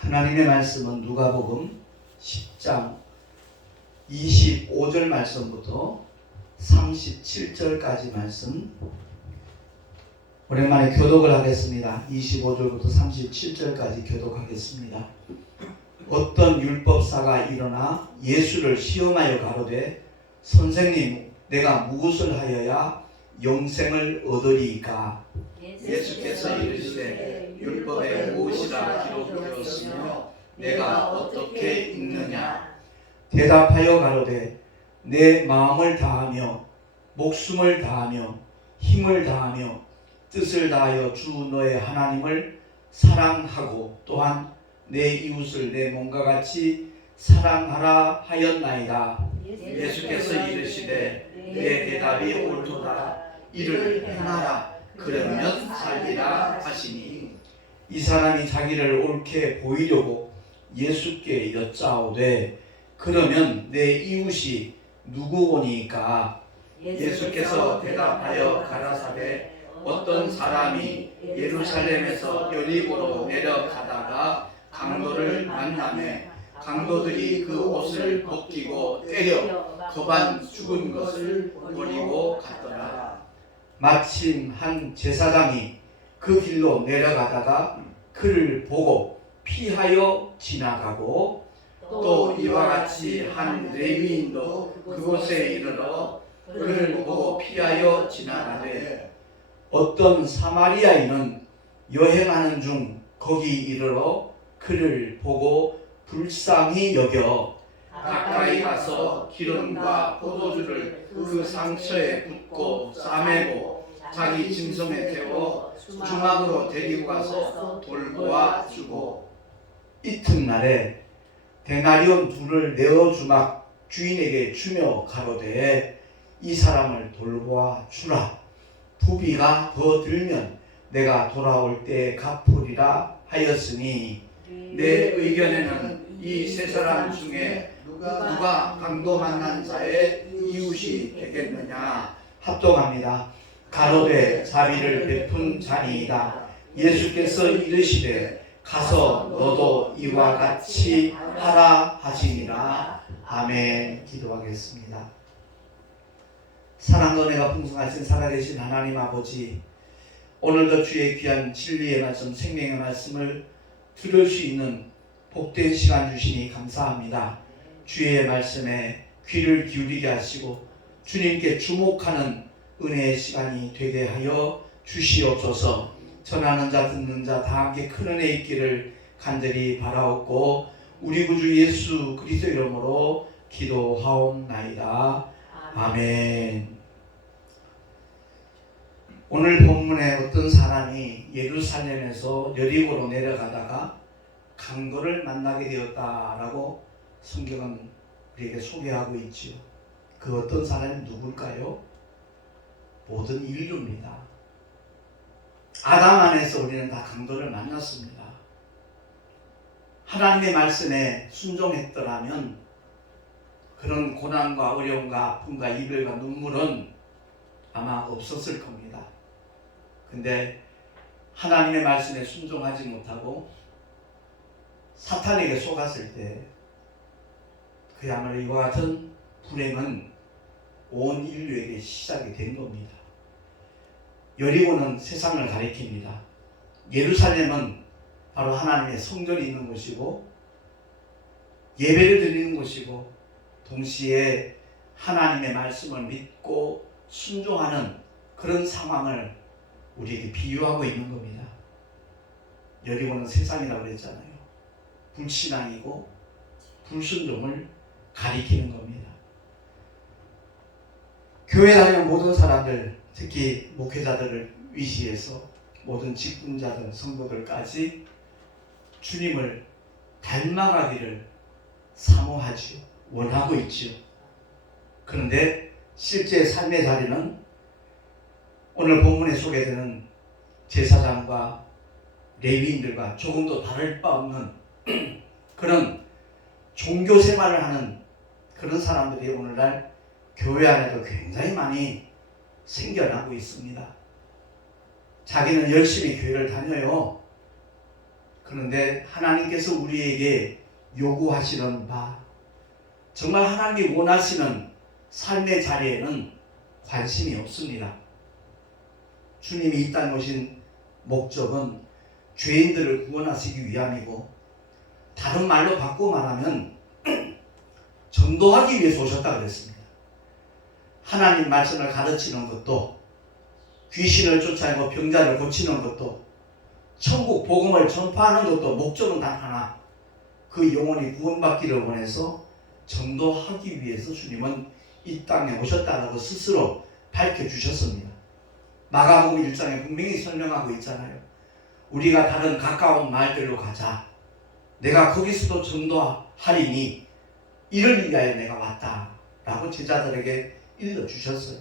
하나님의 말씀은 누가복음 10장 25절 말씀부터 37절까지 말씀, 오랜만에 교독을 하겠습니다. 25절부터 37절까지 교독하겠습니다. 어떤 율법사가 일어나 예수를 시험하여 가로되, 선생님, 내가 무엇을 하여야 영생을 얻으리이까? 예수께서 이르시되, 율법에 무엇이라 기록되었으며 내가 어떻게 읽느냐? 대답하여 가로되, 내 마음을 다하며 목숨을 다하며 힘을 다하며 뜻을 다하여 주 너의 하나님을 사랑하고 또한 내 이웃을 내 몸과 같이 사랑하라 하였나이다. 예수께서 이르시되, 내 대답이 옳도다. 이를 행하라. 그러면 살리라 하시니, 이 사람이 자기를 옳게 보이려고 예수께 여짜오되, 그러면 내 이웃이 누구오니까? 예수께서 대답하여 가라사대, 어떤 사람이 예루살렘에서 여리고로 내려가다가 강도를 만나매 강도들이 그 옷을 벗기고 때려 거반 죽은 것을 버리고 갔더라. 마침 한 제사장이 그 길로 내려가다가 그를 보고 피하여 지나가고, 또 이와 같이 한 레위인도 그곳에 이르러 그를 보고 피하여 지나가되, 어떤 사마리아인은 여행하는 중 거기 이르러 그를 보고 불쌍히 여겨 가까이 가서 기름과 포도주를 그 상처에 붓고 싸매고 자기 짐승에 태워 주막으로 데리고 가서 돌보아 주고, 이튿날에 데나리온 둘을 내어 주막 주인에게 주며 가로되, 이 사람을 돌보아 주라. 부비가 더 들면 내가 돌아올 때 갚으리라 하였으니, 내 의견에는 이 세 사람 중에 누가 강도 만난 자의 이웃이 되겠느냐? 합독합니다. 가로되, 자비를 베푼 자니이다. 예수께서 이르시되, 가서 너도 이와 같이 하라 하시니라. 아멘. 기도하겠습니다. 사랑과 은혜가 풍성하신 살아계신 하나님 아버지, 오늘도 주의 귀한 진리의 말씀, 생명의 말씀을 들을 수 있는 복된 시간 주시니 감사합니다. 주의 말씀에 귀를 기울이게 하시고 주님께 주목하는 은혜의 시간이 되게 하여 주시옵소서. 전하는 자 듣는 자 다 함께 큰 은혜 있기를 간절히 바라옵고, 우리 구주 예수 그리스도 이름으로 기도하옵나이다. 아멘. 오늘 본문에 어떤 사람이 예루살렘에서 여리고로 내려가다가 강도를 만나게 되었다라고 성경은 우리에게 소개하고 있지요. 그 어떤 사람이 누굴까요? 모든 인류입니다. 아담 안에서 우리는 다 강도를 만났습니다. 하나님의 말씀에 순종했더라면 그런 고난과 어려움과 아픔과 이별과 눈물은 아마 없었을 겁니다. 근데 하나님의 말씀에 순종하지 못하고 사탄에게 속았을 때 그야말로 이와 같은 불행은 온 인류에게 시작이 된 겁니다. 여리고는 세상을 가리킵니다. 예루살렘은 바로 하나님의 성전이 있는 곳이고 예배를 드리는 곳이고, 동시에 하나님의 말씀을 믿고 순종하는 그런 상황을 우리에게 비유하고 있는 겁니다. 여리고는 세상이라고 그랬잖아요. 불신앙이고 불순종을 가리키는 겁니다. 교회 다니는 모든 사람들, 특히 목회자들을 위시해서 모든 직분자들, 성도들까지 주님을 닮아가기를 사모하지요. 원하고 있지요. 그런데 실제 삶의 자리는 오늘 본문에 소개되는 제사장과 레위인들과 조금도 다를 바 없는 그런 종교 생활을 하는 그런 사람들이 오늘날 교회 안에도 굉장히 많이 생겨나고 있습니다. 자기는 열심히 교회를 다녀요. 그런데 하나님께서 우리에게 요구하시는 바, 정말 하나님이 원하시는 삶의 자리에는 관심이 없습니다. 주님이 이 땅에 오신 목적은 죄인들을 구원하시기 위함이고, 다른 말로 바꾸고 말하면 전도하기 위해서 오셨다 그랬습니다. 하나님 말씀을 가르치는 것도, 귀신을 쫓아내고 병자를 고치는 것도, 천국 복음을 전파하는 것도 목적은 단 하나, 그 영혼이 구원받기를 원해서 전도하기 위해서 주님은 이 땅에 오셨다라고 스스로 밝혀주셨습니다. 마가복음 1장에 분명히 설명하고 있잖아요. 우리가 다른 가까운 마을들로 가자. 내가 거기서도 전도하리니 이를 위하여 내가 왔다 라고 제자들에게 일러주셨어요.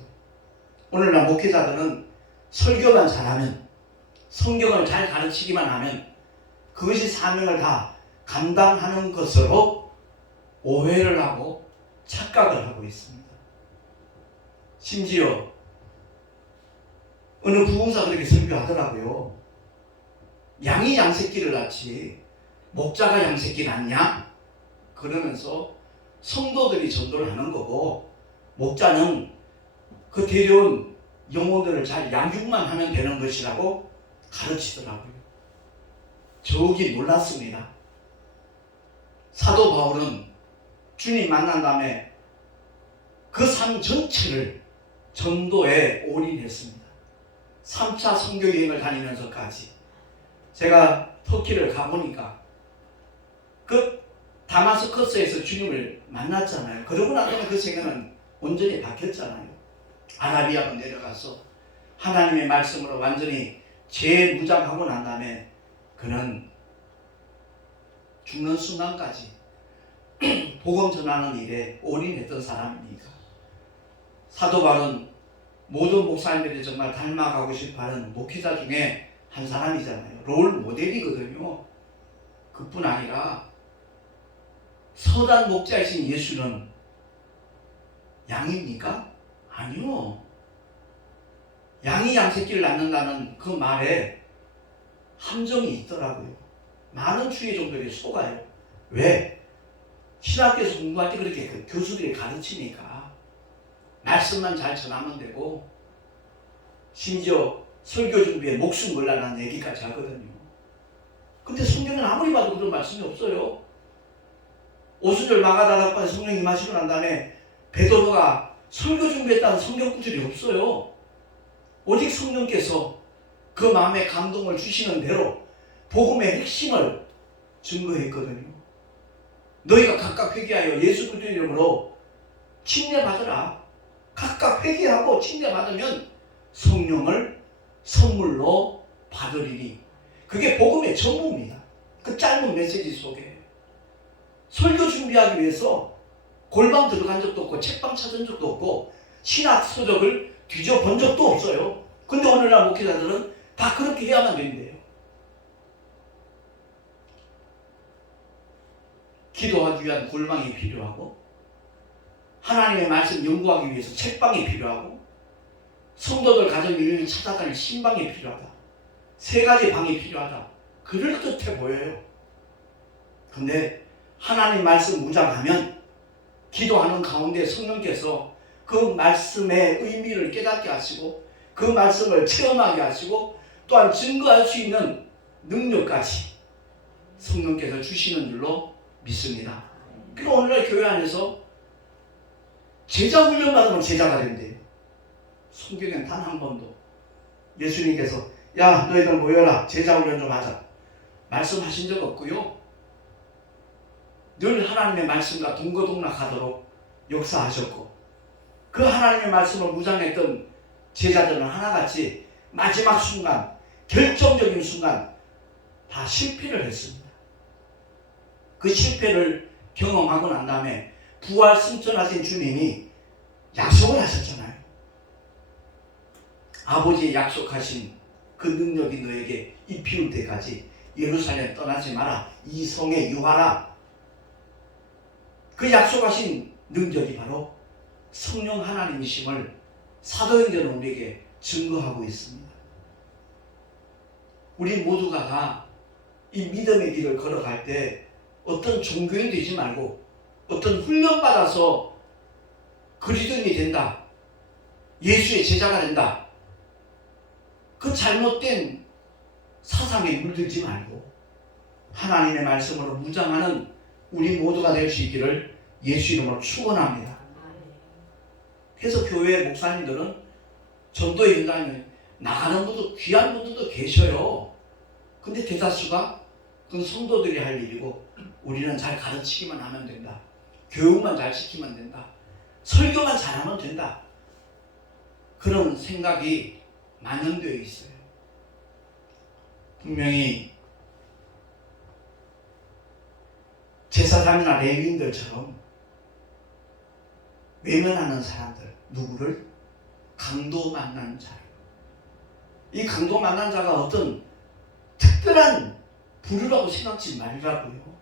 오늘날 목회자들은 설교만 잘하면, 성경을 잘 가르치기만 하면 그것이 사명을 다 감당하는 것으로 오해를 하고 착각을 하고 있습니다. 심지어 어느 부흥사 그렇게 설교하더라고요. 양이 양새끼를 낳지 목자가 양새끼 낳냐? 그러면서 성도들이 전도를 하는 거고, 목자는 그 데려온 영혼들을 잘 양육만 하면 되는 것이라고 가르치더라고요. 저기 놀랐습니다. 사도 바울은 주님 만난 다음에 그 삶 전체를 전도에 올인했습니다. 3차 선교여행을 다니면서까지. 제가 터키를 가보니까 그 다마스커스에서 주님을 만났잖아요. 그러고 나서는 그 세계는 온전히 바뀌었잖아요. 아라비아로 내려가서 하나님의 말씀으로 완전히 재무장하고 난 다음에 그는 죽는 순간까지 복음 전하는 일에 올인했던 사람입니다. 사도 바울은 모든 목사님들이 정말 닮아가고 싶어하는 목회자 중에 한 사람이잖아요. 롤 모델이거든요. 그뿐 아니라 서단 목자이신 예수는 양입니까? 아니요. 양이 양새끼를 낳는다는 그 말에 함정이 있더라고요. 많은 주의 종들이 속아요. 왜? 신학교에서 공부할 때 그렇게 그 교수들이 가르치니까 말씀만 잘 전하면 되고, 심지어 설교 준비에 목숨 걸라는 얘기까지 하거든요. 근데 성경은 아무리 봐도 그런 말씀이 없어요. 오순절 마가다락방에 성령이 임하시고 난 다음에 베드로가 설교 준비했다는 성경 구절이 없어요. 오직 성령께서 그 마음에 감동을 주시는 대로 복음의 핵심을 증거했거든요. 너희가 각각 회개하여 예수 그리스도의 이름으로 침례받으라. 각각 회개하고 침례받으면 성령을 선물로 받으리니. 그게 복음의 전부입니다. 그 짧은 메시지 속에. 설교 준비하기 위해서 골방 들어간 적도 없고 책방 찾은 적도 없고 신학 서적을 뒤져본 적도 없어요. 근데 오늘날 목회자들은 다 그렇게 해야만 된대요. 기도하기 위한 골방이 필요하고, 하나님의 말씀 연구하기 위해서 책방이 필요하고, 성도들 가정 일일이 찾아다닐 신방이 필요하다. 3가지 방이 필요하다. 그럴듯해 보여요. 근데 하나님 말씀 무장하면 기도하는 가운데 성령께서 그 말씀의 의미를 깨닫게 하시고, 그 말씀을 체험하게 하시고, 또한 증거할 수 있는 능력까지 성령께서 주시는 줄로 믿습니다. 그리고 오늘날 교회 안에서 제자 훈련 받으면 제자가 된대요. 성경엔 단 한 번도 예수님께서 야 너희들 모여라 제자 훈련 좀 하자 말씀하신 적 없고요. 늘 하나님의 말씀과 동거동락하도록 역사하셨고, 그 하나님의 말씀을 무장했던 제자들은 하나같이 마지막 순간, 결정적인 순간 다 실패를 했습니다. 그 실패를 경험하고 난 다음에 부활 승천하신 주님이 약속을 하셨잖아요. 아버지의 약속하신 그 능력이 너에게 입히울 때까지 예루살렘 떠나지 마라. 이 성에 유하라. 그 약속하신 능력이 바로 성령 하나님이심을 사도행전은 우리에게 증거하고 있습니다. 우리 모두가 다 이 믿음의 길을 걸어갈 때 어떤 종교인 되지 말고 어떤 훈련받아서 그리스도인이 된다, 예수의 제자가 된다, 그 잘못된 사상에 물들지 말고 하나님의 말씀으로 무장하는 우리 모두가 될 수 있기를 예수 이름으로 축원합니다. 그래서 교회 목사님들은 전도의 현장에 나가는 분도 귀한 분들도 계셔요. 근데 대다수가 그건 성도들이 할 일이고 우리는 잘 가르치기만 하면 된다, 교육만 잘 시키면 된다, 설교만 잘하면 된다, 그런 생각이 만연되어 있어요. 분명히 제사장이나 레위인들처럼 외면하는 사람들, 누구를? 강도 만난 자. 이 강도 만난 자가 어떤 특별한 부류라고 생각지 말라고요.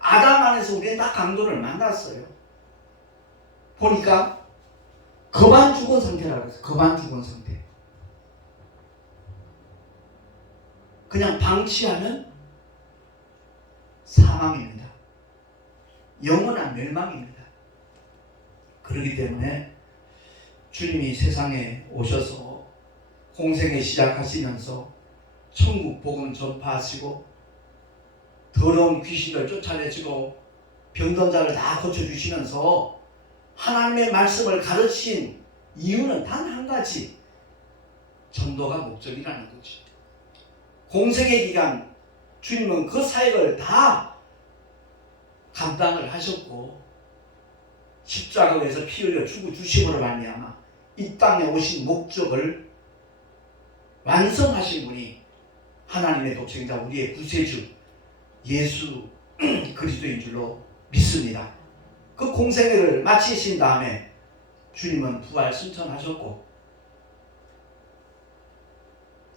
아담 안에서 우리는 다 강도를 만났어요. 보니까 거반 죽은 상태라고 했어요. 거반 죽은 상태. 그냥 방치하면 사망입니다. 영원한 멸망입니다. 그렇기 때문에 주님이 세상에 오셔서 공생에 시작하시면서 천국 복음 전파하시고 더러운 귀신을 쫓아내시고 병든 자를 다 고쳐주시면서 하나님의 말씀을 가르친 이유는 단 한 가지, 전도가 목적이라는 거죠. 공생의 기간 주님은 그 사역을 다 감당을 하셨고 십자가에서 피 흘려 죽어 주심으로 말미암아 이 땅에 오신 목적을 완성하신 분이 하나님의 독생자 우리의 구세주 예수 그리스도인 줄로 믿습니다. 그 공생애를 마치신 다음에 주님은 부활 승천하셨고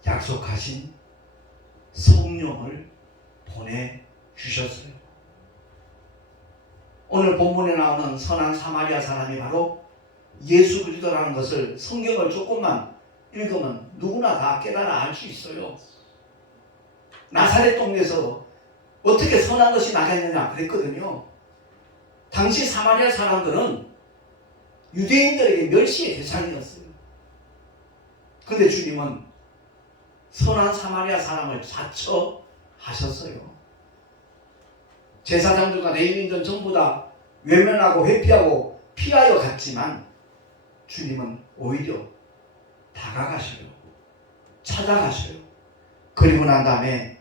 약속하신 성령을 보내주셨어요. 오늘 본문에 나오는 선한 사마리아 사람이 바로 예수 그리스도라는 것을 성경을 조금만 읽으면 누구나 다 깨달아 알 수 있어요. 나사렛 동네에서 어떻게 선한 것이 나겠느냐 그랬거든요. 당시 사마리아 사람들은 유대인들에게 멸시의 대상이었어요. 그런데 주님은 선한 사마리아 사람을 자처하셨어요. 제사장들과 레위인들 전부 다 외면하고 회피하고 피하여 갔지만 주님은 오히려 다가가셔요. 찾아가셔요. 그리고 난 다음에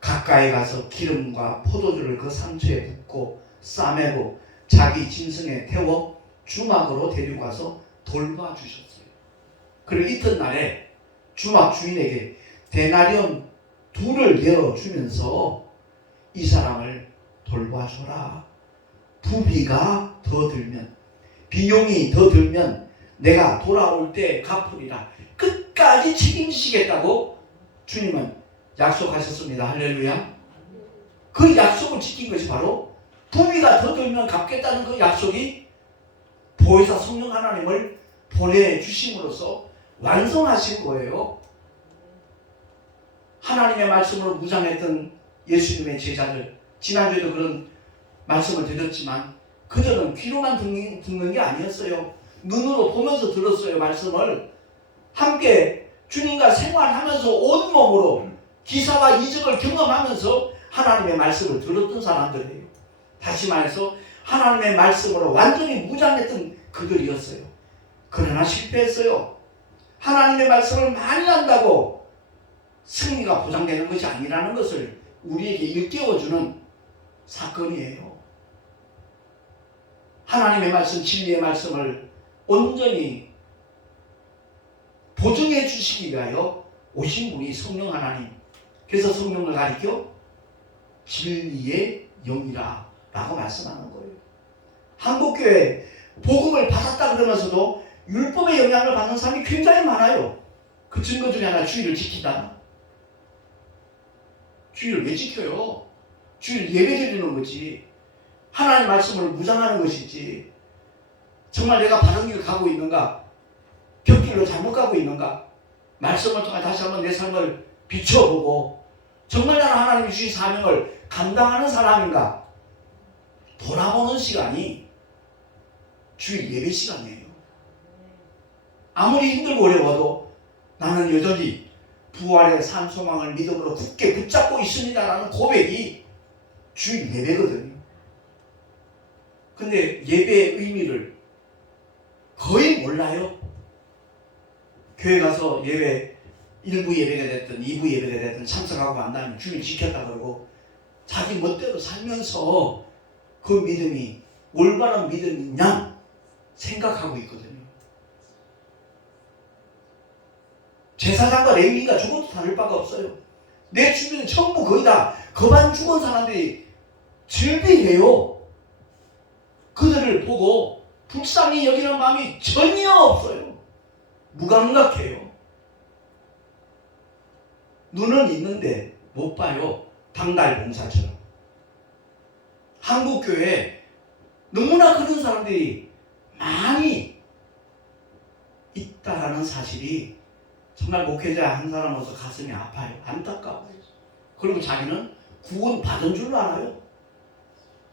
가까이 가서 기름과 포도주를 그 상처에 붓고 싸매고 자기 짐승에 태워 주막으로 데리고 가서 돌봐주셨어요. 그리고 이튿날에 주막 주인에게 데나리온 2를 내어주면서 이 사람을 돌봐줘라. 부비가 더 들면, 비용이 더 들면 내가 돌아올 때 갚으리라. 끝까지 책임지시겠다고 주님은 약속하셨습니다. 할렐루야. 그 약속을 지킨 것이 바로 부비가 더 들면 갚겠다는 그 약속이 보혜사 성령 하나님을 보내주심으로써 완성하신 거예요. 하나님의 말씀으로 무장했던 예수님의 제자들, 지난주에도 그런 말씀을 드렸지만 그들은 귀로만 듣는 게 아니었어요. 눈으로 보면서 들었어요. 말씀을 함께 주님과 생활하면서 온몸으로 기사와 이적을 경험하면서 하나님의 말씀을 들었던 사람들이에요. 다시 말해서 하나님의 말씀으로 완전히 무장했던 그들이었어요. 그러나 실패했어요. 하나님의 말씀을 많이 한다고 승리가 보장되는 것이 아니라는 것을 우리에게 일깨워주는 사건이에요. 하나님의 말씀, 진리의 말씀을 온전히 보증해 주시기 위하여 오신 분이 성령 하나님. 그래서 성령을 가리켜 진리의 영이라 라고 말씀하는 거예요. 한국교회 복음을 받았다 그러면서도 율법의 영향을 받는 사람이 굉장히 많아요. 그 증거 중에 하나 주일을 지키다. 주일을 왜 지켜요? 주일 예배 드리는 거지. 하나님 말씀을 무장하는 것이지. 정말 내가 바른 길을 가고 있는가? 곁길로 잘못 가고 있는가? 말씀을 통해 다시 한번 내 삶을 비춰보고 정말 나는 하나님이 주신 사명을 감당하는 사람인가? 돌아보는 시간이 주일 예배 시간이에요. 아무리 힘들고 어려워도 나는 여전히 부활의 산 소망을 믿음으로 굳게 붙잡고 있습니다라는 고백이 주일 예배거든요. 근데 예배의 의미를 거의 몰라요. 교회 가서 예배 1부 예배가 됐든 2부 예배가 됐든 참석하고 안 나면 주일 지켰다 그러고 자기 멋대로 살면서 그 믿음이 올바른 믿음이냐 생각하고 있거든요. 제사장과 레위인과 죽어도 다를 바가 없어요. 내 주변에 전부 거의 다 거반 죽은 사람들이 즐비해요. 그들을 보고 불쌍히 여기는 마음이 전혀 없어요. 무감각해요. 눈은 있는데 못 봐요. 당달봉사처럼. 한국교회에 너무나 그런 사람들이 많이 있다라는 사실이 정말 목회자 한 사람으로서 가슴이 아파요. 안타까워요. 그리고 자기는 구원 받은 줄 알아요.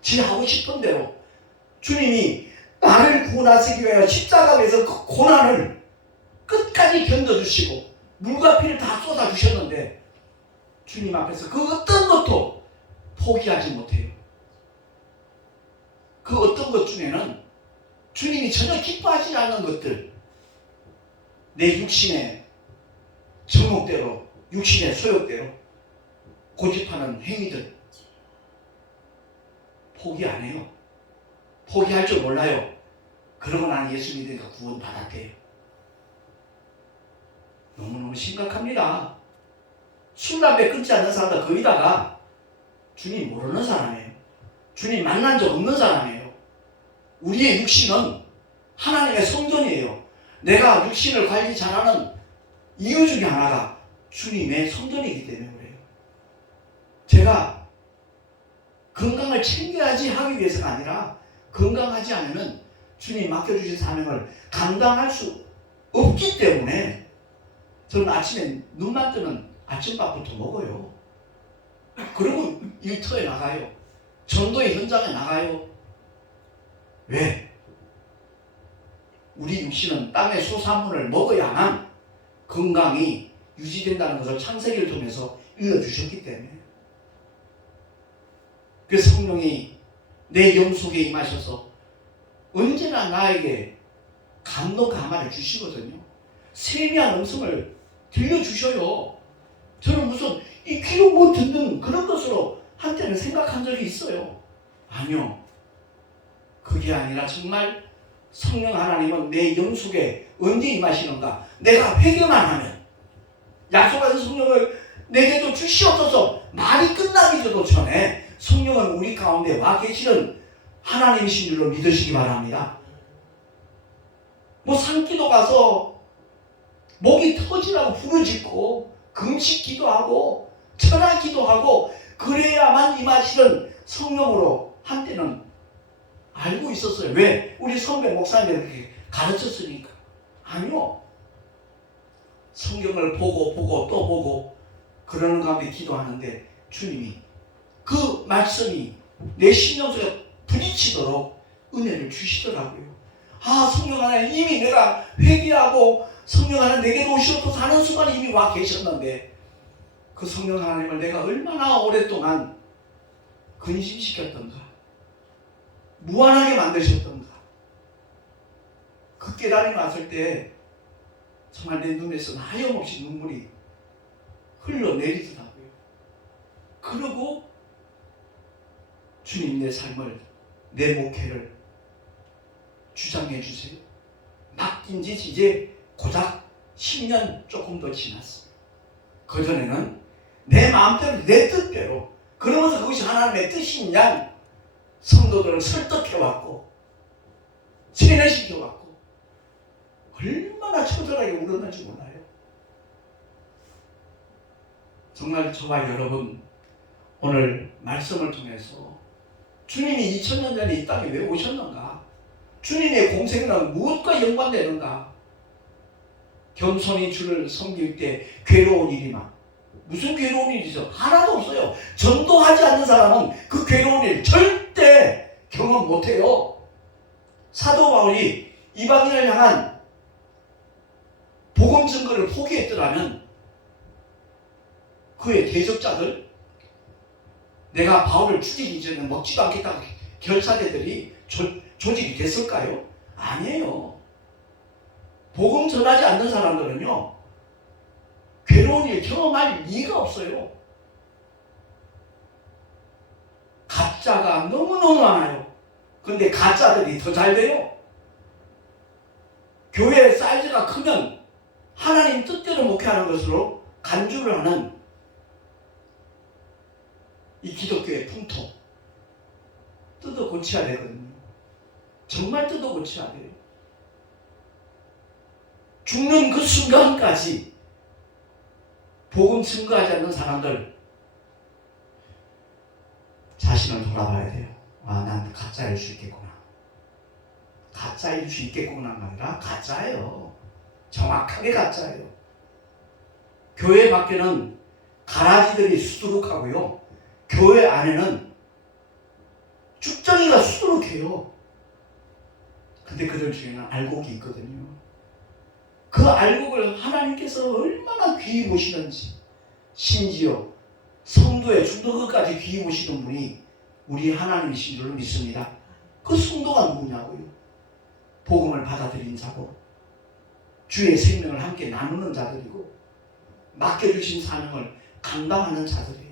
지 하고 싶은 대로 주님이 나를 구원하시기 위하여 십자가에서 그 고난을 끝까지 견뎌주시고 물과 피를 다 쏟아주셨는데 주님 앞에서 그 어떤 것도 포기하지 못해요. 그 어떤 것 중에는 주님이 전혀 기뻐하지 않는 것들, 내 육신의 정욕대로, 육신의 소욕대로 고집하는 행위들 포기 안 해요. 포기할 줄 몰라요. 그러고 나는 예수 믿으니까 구원 받았대요. 너무너무 심각합니다. 술, 담배 끊지 않는 사람들 거기다가 주님 모르는 사람이에요. 주님 만난 적 없는 사람이에요. 우리의 육신은 하나님의 성전이에요. 내가 육신을 관리 잘하는 이유 중에 하나가 주님의 성전이기 때문에 그래요. 제가 건강을 챙겨야지 하기 위해서가 아니라 건강하지 않으면 주님 맡겨주신 사명을 감당할 수 없기 때문에 저는 아침에 눈만 뜨면 아침밥부터 먹어요. 그리고 일터에 나가요. 전도의 현장에 나가요. 왜? 우리 육신은 땅의 소산물을 먹어야만 건강이 유지된다는 것을 창세기를 통해서 읽어주셨기 때문에. 그래서 성령이 내 영 속에 임하셔서 언제나 나에게 감동 감화를 주시거든요. 세미한 음성을 들려주셔요. 저는 무슨 이 귀로 뭐 듣는 그런 것으로 한때는 생각한 적이 있어요. 아니요. 그게 아니라 정말 성령 하나님은 내 영 속에 언제 임하시는가? 내가 회개만 하면 약속하신 성령을 내게 좀 주시옵소서. 말이 끝나기 전에 성령은 우리 가운데 와 계시는 하나님이신 줄로 믿으시기 바랍니다. 뭐 산기도 가서 목이 터지라고 부르짖고 금식 기도하고 철학 기도하고 그래야만 임하시는 성령으로 한때는 알고 있었어요. 왜? 우리 선배 목사님이 그렇게 가르쳤으니까. 아니요. 성경을 보고 또 보고 그러는 가운데 기도하는데 주님이 그 말씀이 내 심령 속에 부딪히도록 은혜를 주시더라고요. 아, 성령 하나님 이미 내가 회개하고 성령 하나님 내게도 오시옵소서 하는 순간 이미 와 계셨는데 그 성령 하나님을 내가 얼마나 오랫동안 근심시켰던가 무한하게 만드셨던가 그 깨달음이 왔을 때 정말 내 눈에서 하염없이 눈물이 흘러내리더라고요. 그러고 주님 내 삶을 내 목회를 주장해 주세요. 맡긴 지 이제 고작 10년 조금 더 지났습니다. 그전에는 내 마음대로 내 뜻대로 그러면서 그것이 하나님의 뜻인 양 성도들을 설득해왔고 세뇌시켜왔고 얼마나 처절하게 울었는지 몰라요. 정말 저와 여러분 오늘 말씀을 통해서 주님이 2000년 전에 이 땅에 왜 오셨는가? 주님의 공생은 무엇과 연관되는가? 겸손히 주를 섬길 때 괴로운 일이 무슨 괴로운 일이 있어? 하나도 없어요. 전도하지 않는 사람은 그 괴로운 일 절대 경험 못해요. 사도 바울이 이방인을 향한 복음 증거를 포기했더라면 그의 대적자들, 내가 바울을 죽이기 전에 먹지도 않겠다고 결사대들이 조직이 됐을까요? 아니에요. 복음 전하지 않는 사람들은요, 괴로운 일 경험할 리가 없어요. 가짜가 너무너무 많아요. 근데 가짜들이 더 잘 돼요. 교회 사이즈가 크면 하나님 뜻대로 목회하는 것으로 간주를 하는 이 기독교의 풍토, 뜯어 고쳐야 되거든요. 정말 뜯어 고쳐야 돼요. 죽는 그 순간까지 복음 증거하지 않는 사람들 자신을 돌아봐야 돼요. 아, 난 가짜일 수 있겠구나. 가짜일 수 있겠구나가 아니라 가짜예요. 정확하게 가짜예요. 교회 밖에는 가라지들이 수두룩하고요, 교회 안에는 쭉정이가 수두룩해요. 근데 그들 중에는 알곡이 있거든요. 그 알곡을 하나님께서 얼마나 귀히 보시는지, 심지어 성도의 중도까지 귀히 보시는 분이 우리 하나님이신 줄로 믿습니다. 그 성도가 누구냐고요? 복음을 받아들인 자고 주의 생명을 함께 나누는 자들이고 맡겨주신 사명을 감당하는 자들이에요.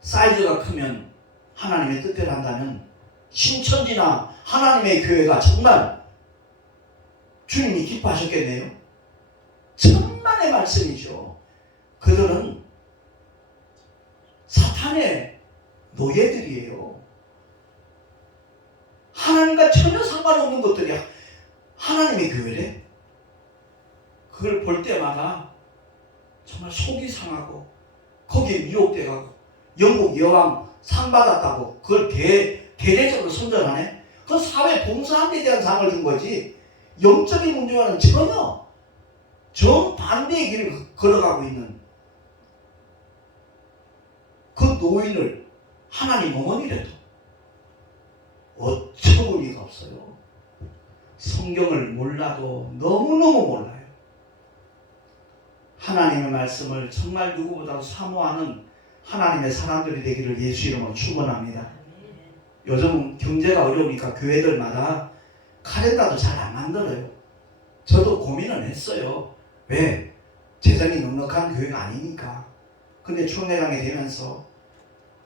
사이즈가 크면 하나님의 뜻대로 한다면 신천지나 하나님의 교회가 정말 주님이 기뻐하셨겠네요. 천만의 말씀이죠. 그들은 사탄의 노예들이에요. 하나님과 전혀 상관없는 것들이 하나님의 교회래. 그걸 볼 때마다 정말 속이 상하고 거기에 미혹돼가고, 영국 여왕 상 받았다고 그걸 대대적으로 선전하네. 그 사회 봉사한 데 대한 상을 준 거지 영적인 문제와는 전혀 정반대의 길을 걸어가고 있는 그 노인을 하나님 어머니래도 어처구니가 리가 없어요. 성경을 몰라도 너무너무 몰라요. 하나님의 말씀을 정말 누구보다도 사모하는 하나님의 사람들이 되기를 예수 이름으로 축원합니다. 요즘 경제가 어려우니까 교회들마다 카렌다도 잘 안 만들어요. 저도 고민을 했어요. 왜? 재정이 넉넉한 교회가 아니니까. 근데 총회장이 되면서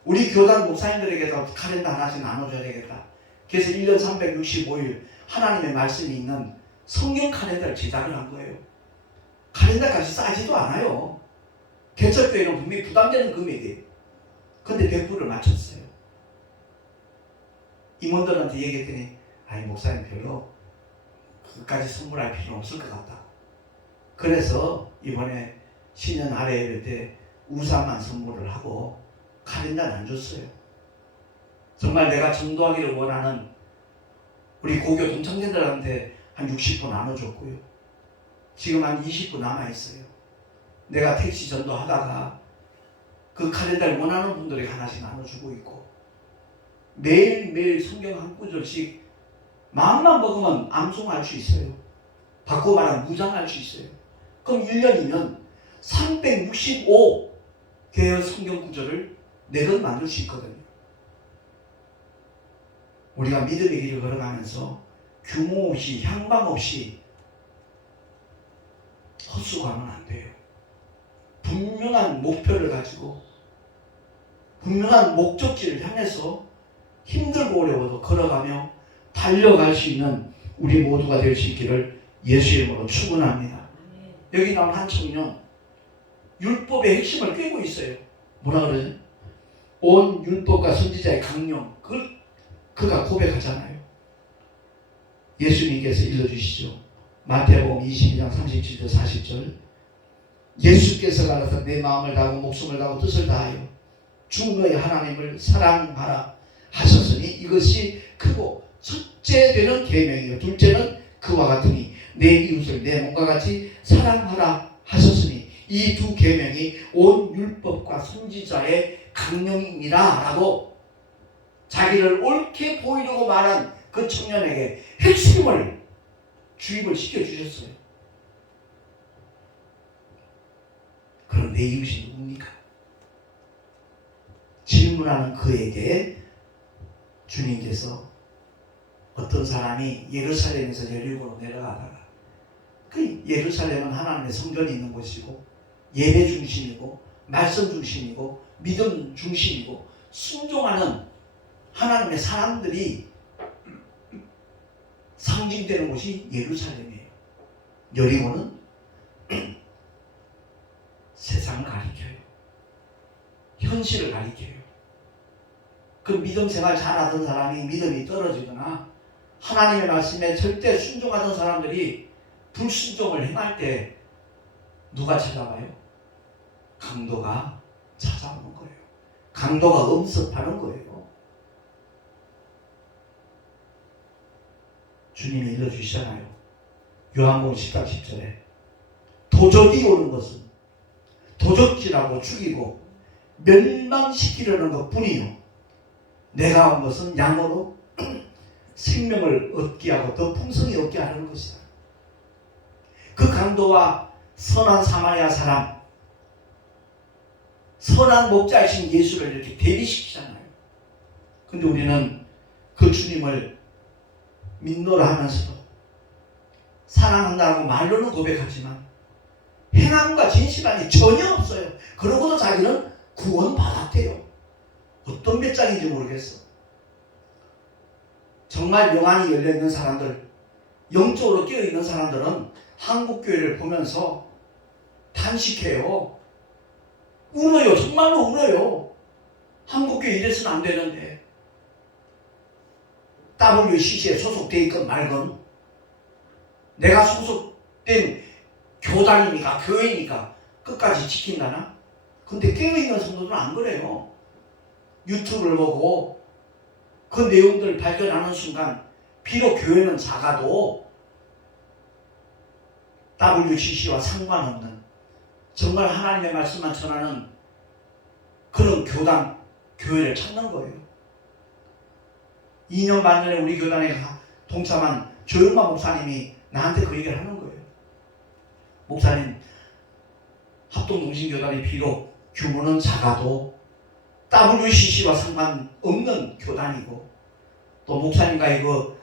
우리 교단 목사님들에게도 카렌다 하나씩 나눠줘야 되겠다. 그래서 1년 365일 하나님의 말씀이 있는 성경 카렌다를 제작을 한 거예요. 카렌다까지 싸지도 않아요. 개척교회는 분명히 부담되는 금액이에요. 근데 100불을 맞췄어요. 임원들한테 얘기했더니 아니 목사님 별로 그까지 선물할 필요는 없을 것 같다. 그래서 이번에 신년 아래 예배 때 우산만 선물을 하고 카렌다는 안 줬어요. 정말 내가 전도하기를 원하는 우리 고교 동창생들한테 한 60분 나눠줬고요. 지금 한 20분 남아있어요. 내가 택시 전도하다가 그 카렌다를 원하는 분들에게 하나씩 나눠주고 있고, 매일매일 성경 한 구절씩 마음만 먹으면 암송할 수 있어요. 바꿔 말하면 무장할 수 있어요. 그럼 1년이면 365개의 성경 구절을 내건 만들 수 있거든요. 우리가 믿음의 길을 걸어가면서 규모 없이, 향방 없이 헛수고하면 안 돼요. 분명한 목표를 가지고 분명한 목적지를 향해서 힘들고 어려워도 걸어가며 달려갈 수 있는 우리 모두가 될 수 있기를 예수 이름으로 축원합니다. 여기 나온 한 청년, 율법의 핵심을 꿰고 있어요. 뭐라 그러죠? 온 율법과 선지자의 강령, 그가 고백하잖아요. 예수님께서 일러주시죠. 마태복음 22장 37절 40절. 예수께서 가라사 내 마음을 다하고 목숨을 다하고 뜻을 다하여 주 너의 하나님을 사랑하라 하셨으니 이것이 크고 첫째 되는 계명이요 둘째는 그와 같으니 내 이웃을 내 몸과 같이 사랑하라 하셨으니 이 두 계명이 온 율법과 선지자의 강령이니라라고 자기를 옳게 보이려고 말한 그 청년에게 핵심을 주입을 시켜주셨어요. 그럼 내 이웃이 누굽니까? 질문하는 그에게 주님께서 어떤 사람이 예루살렘에서 여리고로 내려가다가 그 예루살렘은 하나님의 성전이 있는 곳이고 예배 중심이고 말씀 중심이고 믿음 중심이고 순종하는 하나님의 사람들이 상징되는 곳이 예루살렘이에요. 여리고는 세상을 가리켜요. 현실을 가리켜요. 그 믿음 생활 잘하던 사람이 믿음이 떨어지거나 하나님의 말씀에 절대 순종하던 사람들이 불순종을 행할 때 누가 찾아와요? 강도가 찾아오는 거예요. 강도가 엄습하는 거예요. 주님이 일러주시잖아요. 요한복음 10장 10절에 도적이 오는 것은 도적질하고 죽이고 멸망시키려는 것뿐이요 내가 온 것은 양으로 생명을 얻게 하고 더 풍성히 얻게 하는 것이다. 그 강도와 선한 사마리아 사람, 선한 목자이신 예수를 이렇게 대비시키잖아요. 근데 우리는 그 주님을 믿노라 하면서도 사랑한다고 말로는 고백하지만 행함과 진실함이 전혀 없어요. 그러고도 자기는 구원받았대요. 어떤 배짱인지 모르겠어. 정말 영안이 열려있는 사람들, 영적으로 깨어있는 사람들은 한국교회를 보면서 탄식해요. 울어요. 정말로 울어요. 한국교회 이래서는 안 되는데 WCC에 소속되어 있건 말건 내가 소속된 교단이니까 교회니까 끝까지 지킨다나? 근데 깨어있는 성도들은 안 그래요. 유튜브를 보고 그 내용들을 발견하는 순간 비록 교회는 작아도 WCC와 상관없는 정말 하나님의 말씀만 전하는 그런 교단, 교회를 찾는 거예요. 2년 반 전에 우리 교단에 동참한 조영만 목사님이 나한테 그 얘기를 하는 거예요. 목사님, 합동동신교단이 비록 규모는 작아도 WCC와 상관없는 교단이고 또 목사님과의 그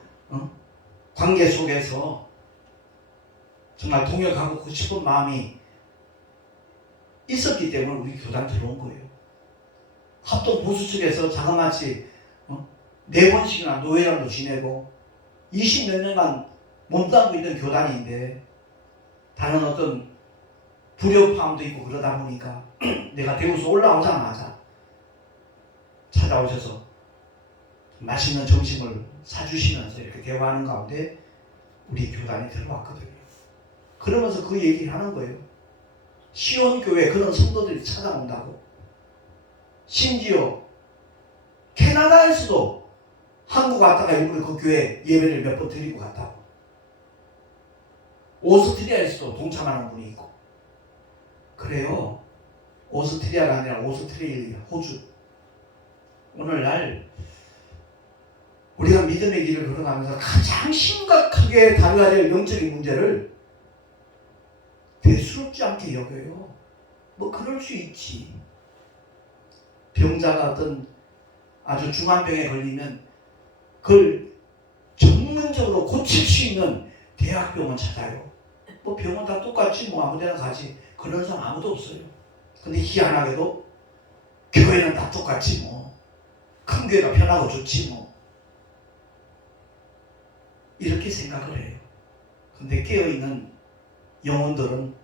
관계 속에서 정말 동역하고 싶은 마음이 있었기 때문에 우리 교단 들어온 거예요. 합동 보수 측에서 자그마치 4번씩이나 노회장도 지내고 20몇 년간 몸담고 있는 교단인데 다른 어떤 불협화음도 있고 그러다 보니까 내가 대구에서 올라오자마자 찾아오셔서 맛있는 점심을 사주시면서 이렇게 대화하는 가운데 우리 교단에 들어왔거든요. 그러면서 그 얘기를 하는 거예요. 시온교회 그런 성도들이 찾아온다고. 심지어 캐나다에서도 한국 왔다가 일부러 그 교회 예배를 몇 번 드리고 갔다고. 오스트리아에서도 동참하는 분이 있고. 그래요. 오스트리아가 아니라 오스트레일리아, 호주. 오늘날 우리가 믿음의 길을 걸어가면서 가장 심각하게 다뤄야 될 영적인 문제를 대수롭지 않게 여겨요. 뭐 그럴 수 있지. 병자가 어떤 아주 중한 병에 걸리면 그걸 전문적으로 고칠 수 있는 대학병원 찾아요. 뭐 병원 다 똑같지 뭐 아무데나 가지. 그런 사람 아무도 없어요. 근데 희한하게도 교회는 다 똑같지 뭐. 큰 교회가 편하고 좋지 뭐. 이렇게 생각을 해요. 근데 깨어있는 영혼들은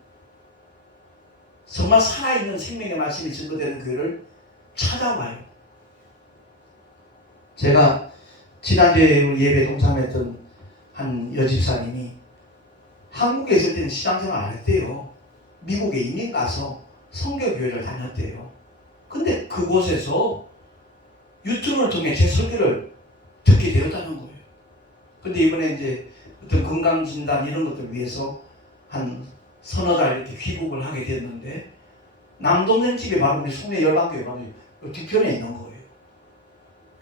정말 살아있는 생명의 말씀이 증거되는 교회를 찾아와요. 제가 지난주에 예배 동참했던 한 여집사님이 한국에 있을 때는 시장생활 안 했대요. 미국에 이민 가서 선교교회를 다녔대요. 근데 그곳에서 유튜브를 통해 제 설교를 듣게 되었다는 거예요. 근데 이번에 이제 어떤 건강진단 이런 것들 위해서 한 서너 달 이렇게 귀국을 하게 됐는데 남동생 집에 바로 우리 송내 열방교회 바로 뒤편에 있는 거예요.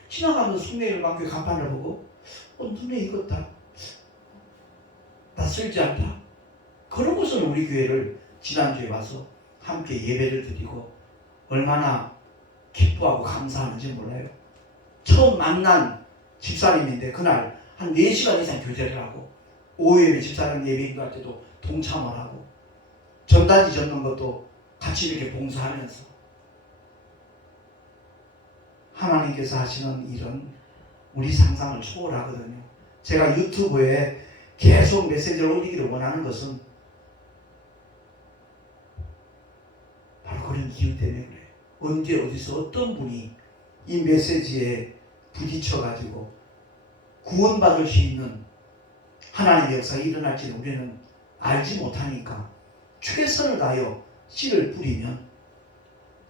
지나가면서 송내 열방교회 간판을 보고 눈에 익었다. 낯설지 않다. 그러고서는 우리 교회를 지난주에 와서 함께 예배를 드리고 얼마나 기뻐하고 감사하는지 몰라요. 처음 만난 집사님인데 그날 한 4시간 이상 교제를 하고 오후에 집사님 예배 인도할 때도 동참을 하고 전단지 접는 것도 같이 이렇게 봉사하면서 하나님께서 하시는 일은 우리 상상을 초월하거든요. 제가 유튜브에 계속 메시지를 올리기를 원하는 것은 바로 그런 이유 때문에 그래요. 언제 어디서 어떤 분이 이 메시지에 부딪혀가지고 구원받을 수 있는 하나님의 역사가 일어날지는 우리는 알지 못하니까 최선을 다하여 씨를 뿌리면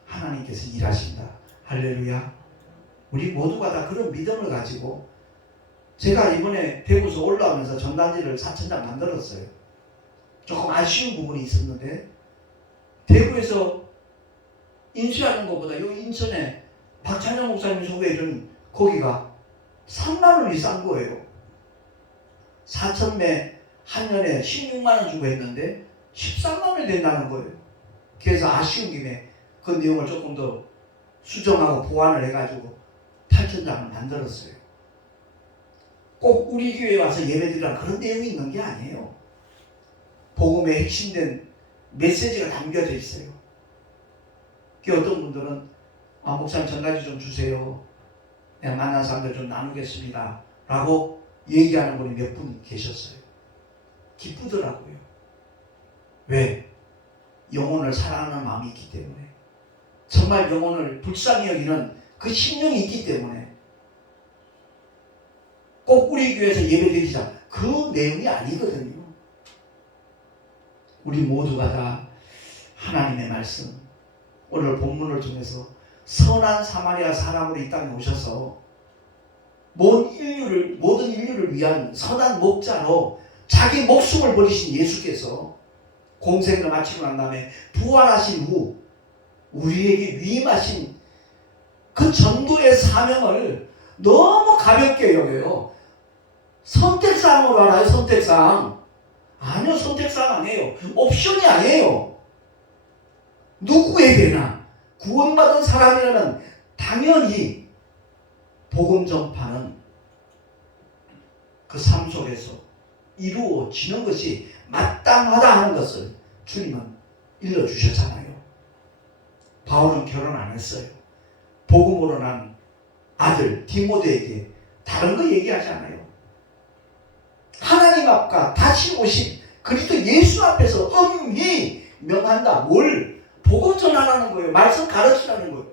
하나님께서 일하신다. 할렐루야. 우리 모두가 다 그런 믿음을 가지고 제가 이번에 대구에서 올라오면서 전단지를 4,000장 만들었어요. 조금 아쉬운 부분이 있었는데 대구에서 인쇄하는 것보다 여기 인천에 박찬영 목사님이 소개해준 거기가 3만 원이 싼 거예요. 4,000매 한 년에 16만 원 주고 했는데 13만 원이 된다는 거예요. 그래서 아쉬운 김에 그 내용을 조금 더 수정하고 보완을 해가지고 8,000장을 만들었어요. 꼭 우리 교회에 와서 예배드리라는 그런 내용이 있는 게 아니에요. 복음의 핵심된 메시지가 담겨져 있어요. 어떤 분들은 목사님 전단지 좀 주세요. 내가 만난 사람들 좀 나누겠습니다. 라고 얘기하는 분이 몇 분 계셨어요. 기쁘더라고요. 왜? 영혼을 사랑하는 마음이 있기 때문에. 정말 영혼을 불쌍히 여기는 그 심령이 있기 때문에. 꼭 우리 교회에서 예배드리자. 그 내용이 아니거든요. 우리 모두가 다 하나님의 말씀, 오늘 본문을 통해서 선한 사마리아 사람으로 이 땅에 오셔서 모든 인류를 위한 선한 목자로 자기 목숨을 버리신 예수께서 공생을 마치고 난 다음에 부활하신 후 우리에게 위임하신 그 전도의 사명을 너무 가볍게 여겨요. 선택사항으로 알아요. 선택사항. 아니요. 선택사항 아니에요. 옵션이 아니에요. 누구에게나 구원받은 사람이라면 당연히 복음 전파는 그 삶 속에서 이루어지는 것이 마땅하다 하는 것을 주님은 일러주셨잖아요. 바울은 결혼 안 했어요. 복음으로 난 아들 디모데에게 다른 거 얘기하지 않아요. 하나님 앞과 다시 오신 그리스도 예수 앞에서 엄히 명한다. 뭘? 복음 전하라는 거예요. 말씀 가르치라는 거예요.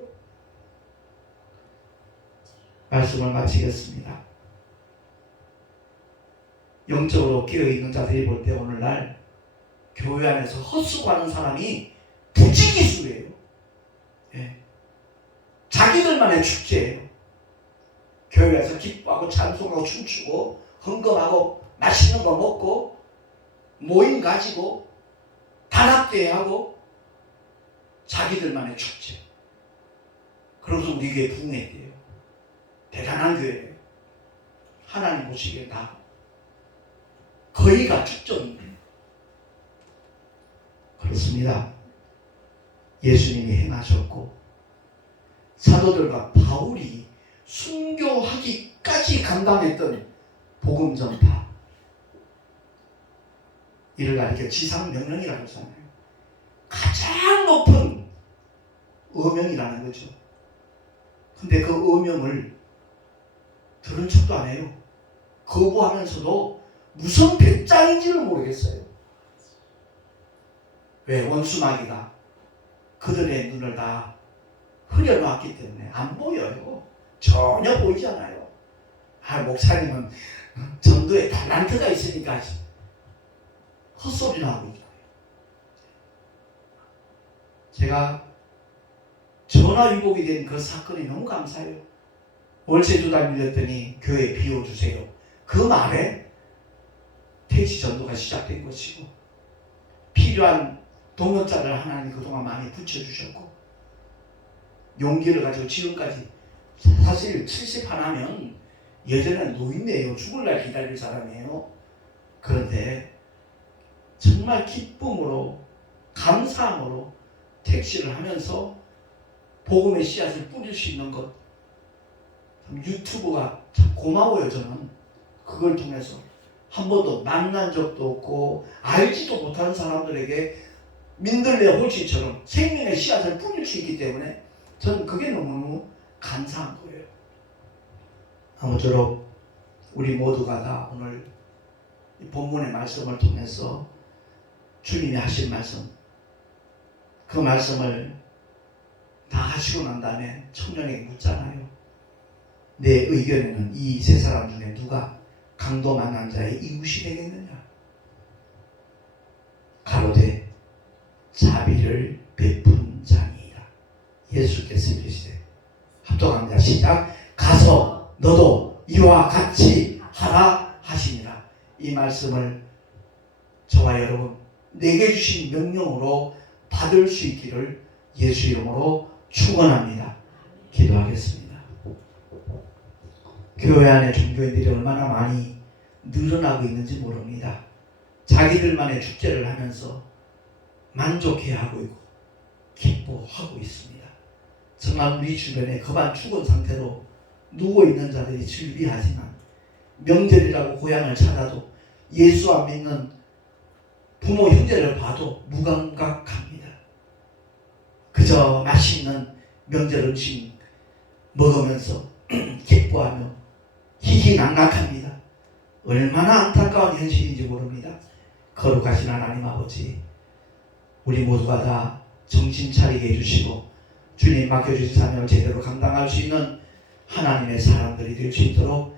말씀을 마치겠습니다. 영적으로 깨어있는 자들이 볼 때 오늘날 교회 안에서 헛수고하는 사람이 부지기수예요. 예. 자기들만의 축제예요. 교회에서 기뻐하고 찬송하고 춤추고 헌금하고 맛있는 거 먹고 모임 가지고 단합대회하고 자기들만의 축제. 그러면서 우리 교회 부흥회돼요. 대단한 교회예요. 하나님 보시기에 다 거의가 축전이에요. 그렇습니다. 예수님이 행하셨고 사도들과 바울이 순교하기까지 감당했던 복음 전파, 이를 가리켜 지상명령이라고 하잖아요. 가장 높은 어명이라는 거죠. 근데 그 어명을 들은 척도 안 해요. 거부하면서도 무슨 배짱인지를 모르겠어요. 왜? 원수마귀가 그들의 눈을 다 흐려놓았기 때문에 안 보여요. 전혀 보이지 않아요. 목사님은 전도에 달란트가 있으니까 헛소리를 하고 있어요. 제가 전화위복이 된 그 사건이 너무 감사해요. 월세 2달 밀렸더니 교회 비워주세요. 그 말에 택시 전도가 시작된 것이고 필요한 동역자를 하나님 그동안 많이 붙여주셨고 용기를 가지고 지금까지 사실 70 하나면 예전에는 노인네요. 죽을 날 기다릴 사람이에요. 그런데 정말 기쁨으로 감사함으로 택시를 하면서 복음의 씨앗을 뿌릴 수 있는 것, 유튜브가 참 고마워요. 저는 그걸 통해서 한 번도 만난 적도 없고 알지도 못하는 사람들에게 민들레 홀씨처럼 생명의 씨앗을 뿌릴 수 있기 때문에 저는 그게 너무너무 감사한 거예요. 아무쪼록 우리 모두가 다 오늘 이 본문의 말씀을 통해서 주님이 하신 말씀, 그 말씀을 다 하시고 난 다음에 청년에게 묻잖아요. 내 의견에는 이 세 사람 중에 누가 강도 만난 자의 이웃이 되겠느냐? 가로되 자비를 베푼 자니이다. 예수께서 이르시되 합독합니다. 시작. 가서 너도 이와 같이 하라 하시니라. 이 말씀을 저와 여러분 내게 주신 명령으로 받을 수 있기를 예수 이름으로 축원합니다. 기도하겠습니다. 교회 안에 종교인들이 얼마나 많이 늘어나고 있는지 모릅니다. 자기들만의 축제를 하면서 만족해하고 있고 기뻐하고 있습니다. 정말 우리 주변에 거반 죽은 상태로 누워있는 자들이 즐비하지만 명절이라고 고향을 찾아도 예수 안 믿는 부모 형제를 봐도 무감각합니다. 그저 맛있는 명절 음식 먹으면서 기뻐하며 희희낙낙합니다. 얼마나 안타까운 현실인지 모릅니다. 거룩하신 하나님 아버지, 우리 모두가 다 정신 차리게 해주시고 주님 맡겨주신 사명을 제대로 감당할 수 있는 하나님의 사람들이 될 수 있도록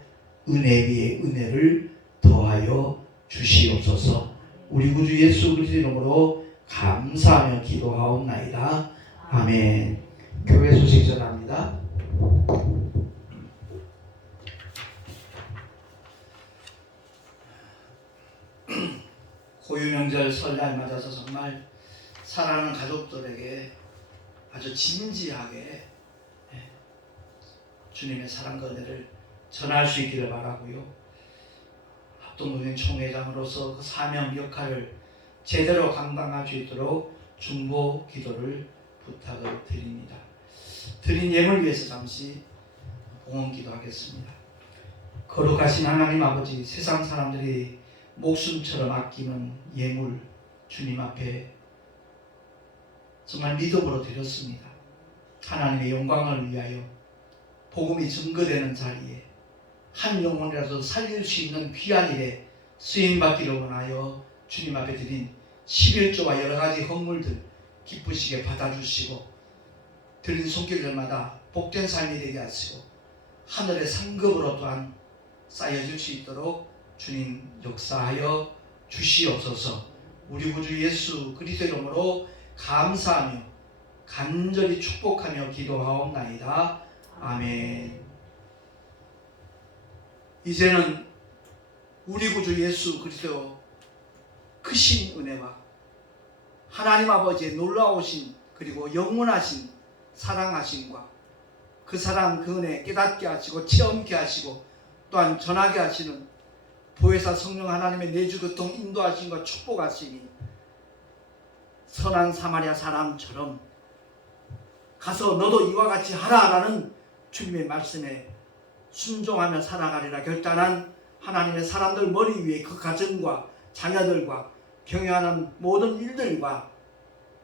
은혜 위에 은혜를 더하여 주시옵소서. 우리 구주 예수 그리스도 이름으로 감사하며 기도하옵나이다. 아멘. 교회 소식 전합니다. 고유명절 설날 맞아서 정말 사랑하는 가족들에게 아주 진지하게 주님의 사랑과 은혜를 전할 수 있기를 바라고요. 합동노인 총회장으로서 그 사명 역할을 제대로 감당할 수 있도록 중보 기도를 부탁을 드립니다. 드린 예물 위해서 잠시 봉헌 기도하겠습니다. 거룩하신 하나님 아버지, 세상 사람들이 목숨처럼 아끼는 예물 주님 앞에 정말 믿음으로 드렸습니다. 하나님의 영광을 위하여 복음이 증거되는 자리에 한 영혼이라도 살릴 수 있는 귀한 일에 쓰임받기를 원하여 주님 앞에 드린 11조와 여러 가지 헌물들 기쁘시게 받아주시고 드린 손길들마다 복된 삶이 되게 하시고 하늘의 상급으로 또한 쌓여질 수 있도록 주님 역사하여 주시옵소서. 우리 구주 예수 그리스도 이름으로 감사하며 간절히 축복하며 기도하옵나이다. 아멘. 이제는 우리 구주 예수 그리스도 크신 은혜와 하나님 아버지의 놀라우신 그리고 영원하신 사랑하심과 그 사랑 그 은혜 깨닫게 하시고 체험케 하시고 또한 전하게 하시는 보혜사 성령 하나님의 내주교통 인도하심과 축복하심이 선한 사마리아 사람처럼 가서 너도 이와 같이 하라라는 주님의 말씀에 순종하며 살아가리라 결단한 하나님의 사람들 머리 위에 그 가정과 자녀들과 경영하는 모든 일들과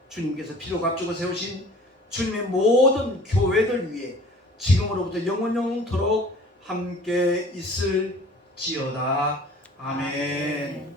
주님께서 피로 값주고 세우신 주님의 모든 교회들 위에 지금으로부터 영원토록 함께 있을지어다. 아멘.